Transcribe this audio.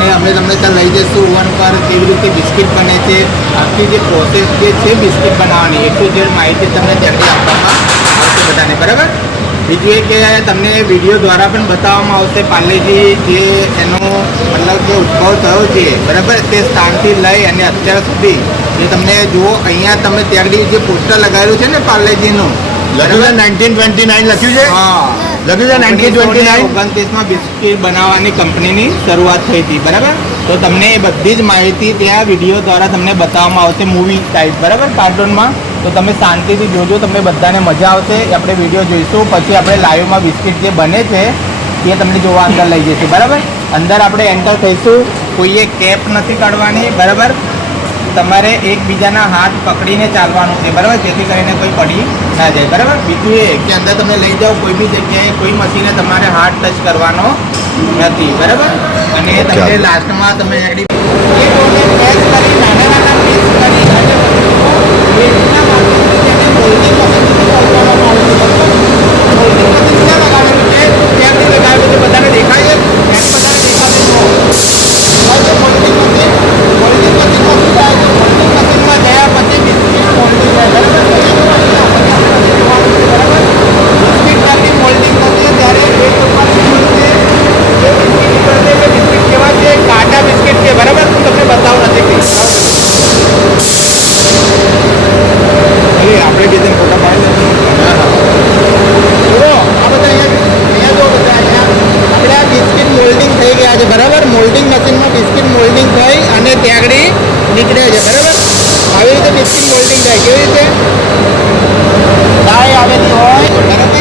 અને અમે તમને ત્યાં લઈ જઈશું ઓવન પર કેવી રીતે બિસ્કિટ બને છે, આખી જે પ્રોસેસ જે છે બિસ્કિટ બનાવવાની એ ટુ ઝેડ માહિતી તમને ત્યાંથી આપવામાં આવશે બધાને, બરાબર. બીજું એ કે તમને વિડીયો દ્વારા પણ બતાવવામાં આવશે પાર્લેજી જે એનો મતલબ જે ઉદ્ભવ થયો છે, બરાબર, તે સ્થાનથી લઈ અને અત્યાર સુધી જે તમને જુઓ અહીંયા તમે ત્યાં જે પોસ્ટર લગાવેલું છે ને પાર્લેજીનું, લખ્યું છે 1929 લખ્યું છે. હા, લખ્યું છે 1929. 1929 બિસ્કિટ બનાવવાની કંપનીની શરૂઆત થઈ હતી, બરાબર. તો તમને એ બધી જ માહિતી ત્યાં વિડીયો દ્વારા તમને બતાવવામાં આવશે મૂવી ટાઈપ, બરાબર, કાર્ટૂનમાં. તો તમે શાંતિથી જોજો, તમને બધાને મજા આવશે. આપણે વિડીયો જોઈશું, પછી આપણે લાઈવમાં બિસ્કિટ જે બને છે એ તમને જોવા અંદર લઈ જશે, બરાબર. અંદર આપણે એન્ટર થઈશું, કોઈએ કેપ નથી કાઢવાની, બરાબર. તમારે એકબીજાના હાથ પકડીને ચાલવાનું છે, બરાબર, જેથી કરીને કોઈ પડી ના જાય, બરાબર. બીજું એ કે અંદર તમે લઈ જાઓ કોઈ બી જગ્યાએ કોઈ મશીને તમારે હાથ ટચ કરવાનો નથી, બરાબર. અને તમને લાસ્ટમાં તમે નાના નાના પીસ કરી અને એટલા માટે જેને મોલ્ડિંગ મશીન લગાવેલું છે ત્યાંથી લગાવેલું છે, બધાને દેખાય છે, મોલ્ડિંગ મશીનમાં ગયા પછી બિસ્કિટ મોલ્ડિંગ થાય, બિસ્કિટ કરતી મોલ્ડિંગ થશે ત્યારે એક ઉપર બિસ્કિટ કેવા છે, કાચા બિસ્કિટ છે, બરાબર. હું તમને બતાવું નથી આપણે બીજે ફોટા પાડી જુઓ આ બધા અહીંયા જો બધા આપણે આ બિસ્કિટ મોલ્ડિંગ થઈ ગયા છે, બરાબર. મોલ્ડિંગ મશીનમાં બિસ્કિટ મોલ્ડિંગ થઈ અને ત્યાં આગળ નીકળે છે, બરાબર. આવી રીતે બિસ્કિટ મોલ્ડિંગ થાય, કેવી રીતે દાળ આવેલી હોય, બરાબર.